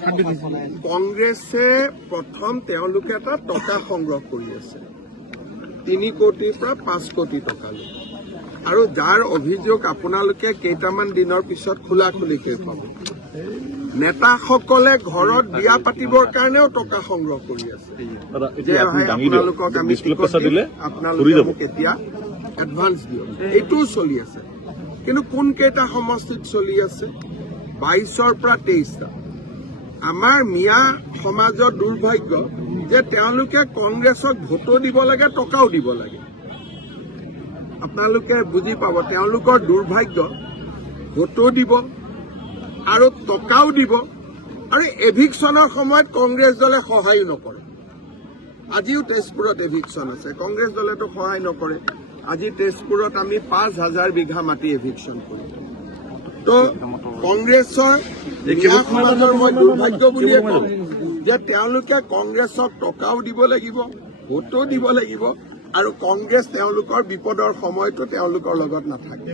কংগ্ৰেছে প্ৰথম তেওঁলোকে এটা টকা সংগ্ৰহ কৰি আছে 3 কোটিৰ পৰা 5 কোটি টকালৈ আৰু যাৰ অভিযোগ আপোনালোকে কেইটামান দিনৰ পিছত খোলাখুলিকৈ পাব নেতাসকলে ঘৰত বিয়া পাতিবৰ কাৰণেও টকা সংগ্ৰহ কৰি আছে যে আপোনালোকক আমি আপোনালোকে কেতিয়া এডভান্স দিয়ক এইটোও চলি আছে কিন্তু কোন কেইটা সমষ্টিত চলি আছে 22ৰ পৰা 23টা আমাৰ মিয়া সমাজৰ দুৰ্ভাগ্য যে তেওঁলোকে কংগ্ৰেছক ভোটো দিব লাগে টকাও দিব লাগে আপোনালোকে বুজি পাব তেওঁলোকৰ দুৰ্ভাগ্য ভোটো দিব আৰু টকাও দিব আৰু এভিকশ্যনৰ সময়ত কংগ্ৰেছ দলে সহায় নকৰে আজিও তেজপুৰত এভিকশ্যন আছে কংগ্ৰেছ দলেতো সহায় নকৰে আজি তেজপুৰত আমি 5,000 বিঘা মাটি এভিকশ্যন কৰিম তো কংগ্ৰেছৰ সমাজৰ মই দুৰ্ভাগ্য বুলিয়ে কওঁ যে তেওঁলোকে কংগ্ৰেছক টকাও দিব লাগিব ভোটো দিব লাগিব আৰু কংগ্ৰেছ তেওঁলোকৰ বিপদৰ সময়তো তেওঁলোকৰ লগত নাথাকে